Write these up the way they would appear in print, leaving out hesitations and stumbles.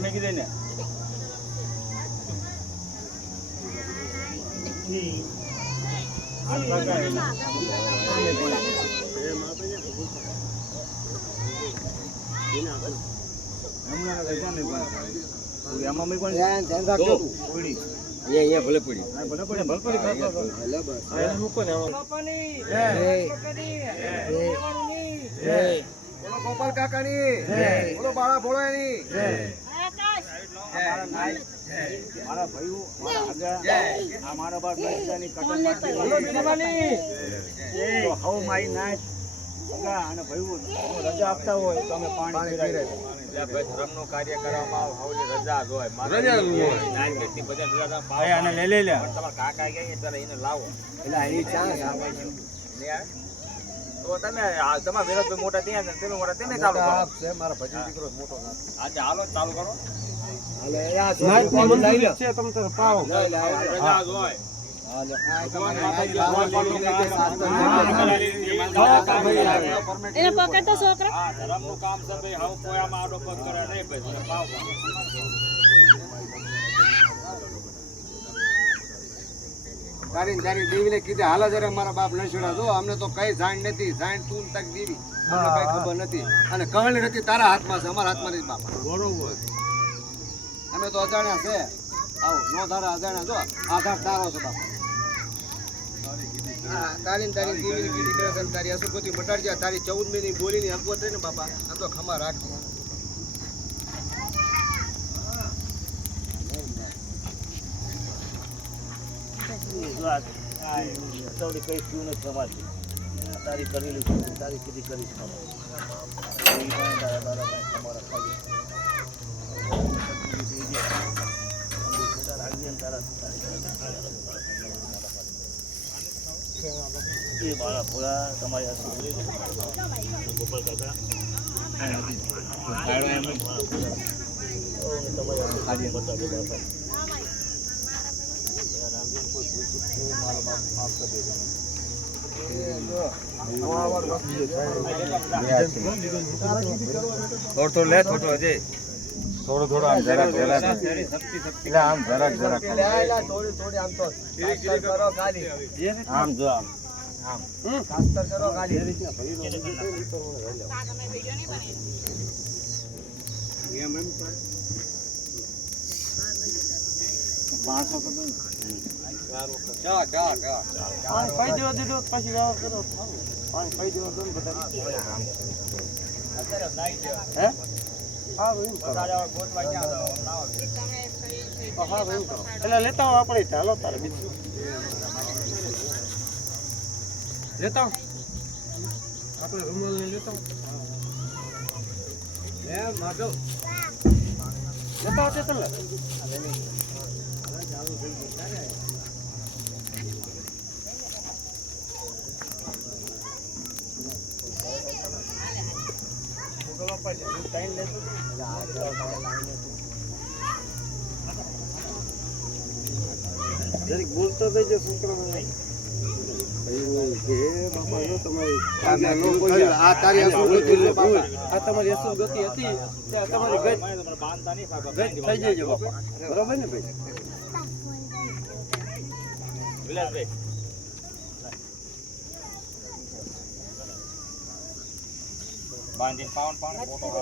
મેં કીધું ને ભલે પડી ગોપાલ કાકાની બોલો બાળા ભોળાની મારા ભાઈઓ મારા મારા બાપ ની હવ મારી નાચ અને ભાઈઓ રજા આપતા હોય તો અમે પાણી ધર્મનું કાર્ય કરવામાં રજા જ હોય અને લઈ લે તમારા કાકા ગયા ત્યારે એને લાવો એટલે એની ચાન્સ આવે તો તમે તમારા વિરોધ મોટા ત્યાં તમે મોટા તેને ચાલુ કરો મારા ભજન દીકરો મોટો આજે હાલો ચાલુ કરો હાલે યા લઈ લે છે તમે તો પાવ રજા જ હોય એને પકડ તો છોકરા ધર્મનું કામ છે ભાઈ હવે કોયામાં આડો પગ કરે નહીં ભાઈ પાવ તારી દેવીને કીધે હાલ જરા મારા બાપ નશોડા જો અમને તો કઈ જાણ નથી જાણ તું તક દેવી અમને કઈ ખબર નથી અને કવળી નથી તારા હાથમાં છે અમારા હાથમાં નથી બાપા બરોબર અમે તો અજાણ્યા છે આવો નો ધારા અજાણ્યા જો આધાર તારો છે બાપા તારી દેવીની કીધી કરે તારી અસુપતિ મટાડજે તારી 14 મહિની બોલીની હકવત રહી ને બાપા આમ તો ખમા રાખજો તારી કઈ શું નથી ખમાતી તારી કરેલી તારી કીધી કરી એ મારા પૂરા તમારી ગોપાલ કાકા તમારી થોડો લે થોડો અજય થોડો આમ જરાક એટલે આમ જરાક થોડી આમ તો કરો ખાલી આમ જો આમ કાસ્તર કરો ખાલી એટલે લેતા આપણે ચાલો તારે બીજું લેતા આપણે રૂમાલ ને લેતા માધવ લેતા છે તને જરીક બોલતો થઈજો છોકરો તમારી અસલ ગતિ હતી તમારી ગઈ થઈ જજો બાપા બરોબર ને ભાઈ વિલાસભાઈ બાંધીને પાવન ફોટો કરો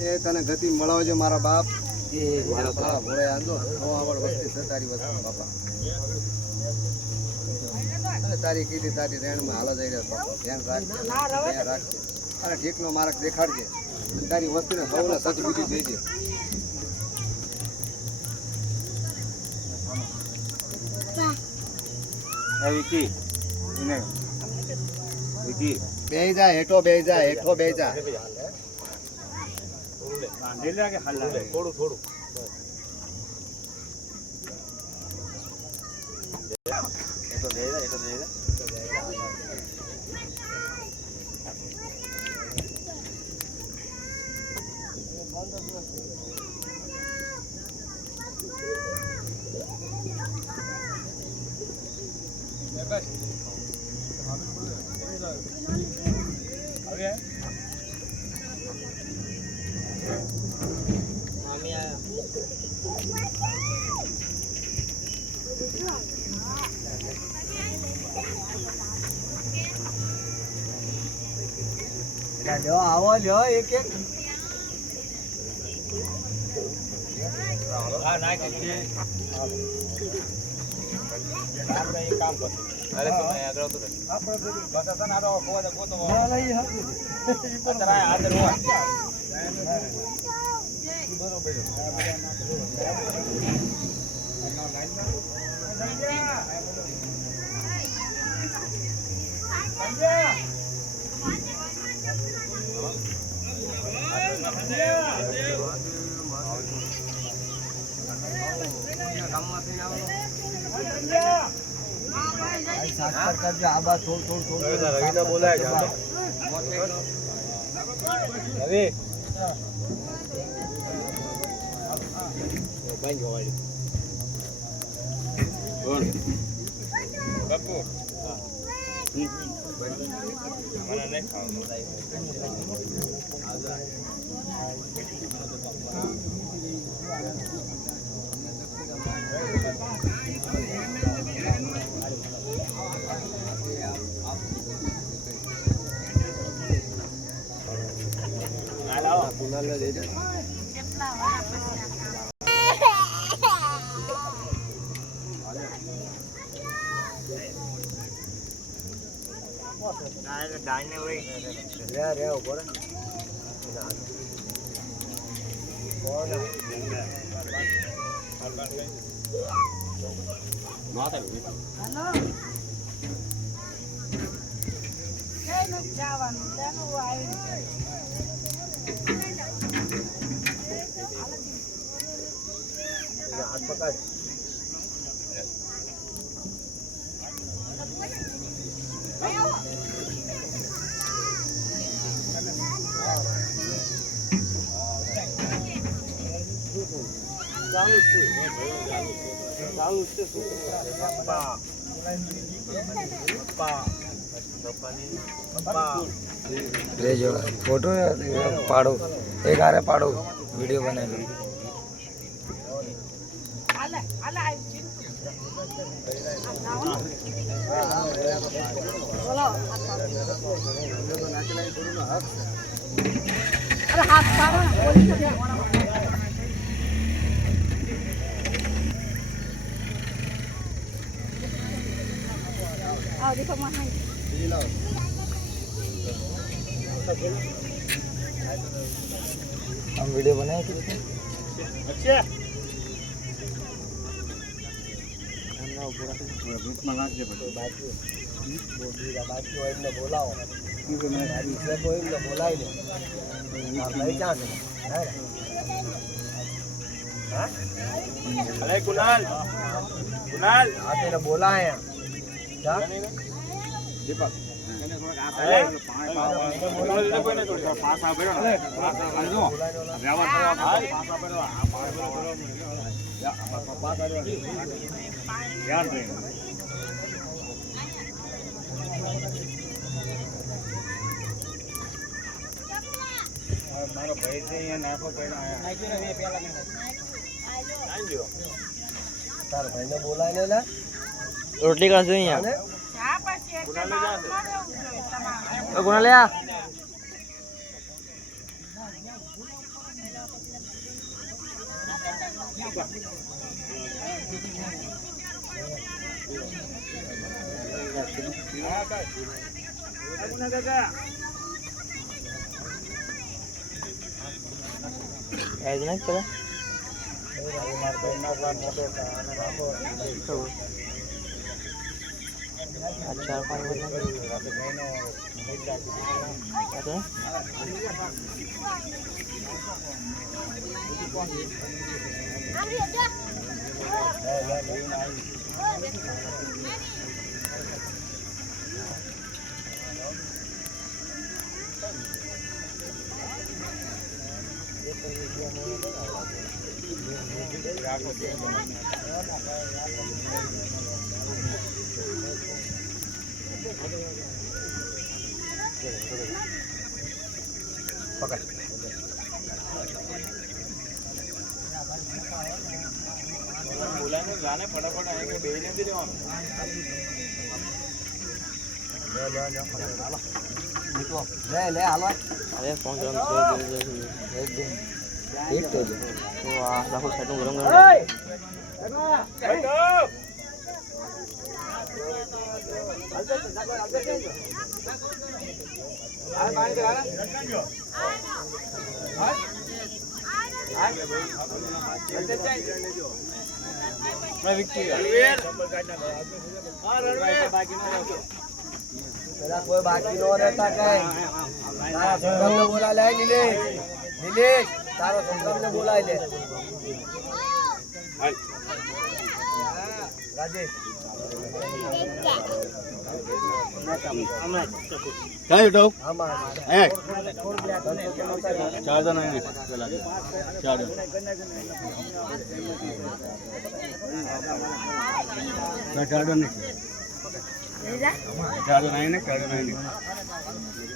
એ તને ગતિ મળાવજો મારા બાપ ભોળે આંદો વસ્તી છે તારી વસ્તુ બાપા અને તારી કીધી તારી રેણમાં હાલ જઈ રહ્યા ધ્યાન રાખજે અને ઠીકનો માર્ગ દેખાડજે તારી વસ્તીને સૌને સદબુદ્ધિ દેજે બે જા હેઠો બે જા થોડું લ્યો આવો લ્યો એક એક હા નાખી દે આપણે એક કામ કર અરે તો મેં આગળ તો આપણે બસ હતા ના તો કોતો લઈ હતી અત્યારે આદર હોય સાકર કરજો આબા થોડ રવિને બોલાય છે રવિ ભાઈ જોવાય કોણ બાપુ મને નહીં ખાવાનું કુનાલને દેજો રે ઉભો રે કોણ જવાનું હાથ પકડ ચાલુ છે રેજો ફોટો પાડો એક હારે પાડો વિડીયો બનાવેલો અરે હાથ પાડો ને आओ देखो मां हम वीडियो बनाए थे अच्छा બાકી હોય એમને બોલાવો કોઈ એમને બોલાવી દો લઈ ક્યાં છે અરે કુનાલ કુનાલ આ તેને બોલાયા જા દીપક પાસા ભર્યો ને મારો ભાઈ છે અહીંયા નાખો પડ્યો તાર ભાઈને બોલાય ને લા રોટલી કાઢો અહીંયા ગુના લે આ એજ નહીં કરે अच्छा બોલાને જાને ફટાફટ અહીં કે બેહીને નથી રહેવાનું. લે હાલો અરે ફોન ગરમ તો આ રાખો સાઈડનું ગરમ ગરમ પેલા કોઈ બાકી નો રહેતા કઈ તારા છોકરાને બોલાય લે નિલેશ તારો છોકરાને બોલાય લે રાજેશ काय उठो આમાં एक થોડું બ્લેક चार जण आहे चार जण चार जण आहे ना चार जण आहे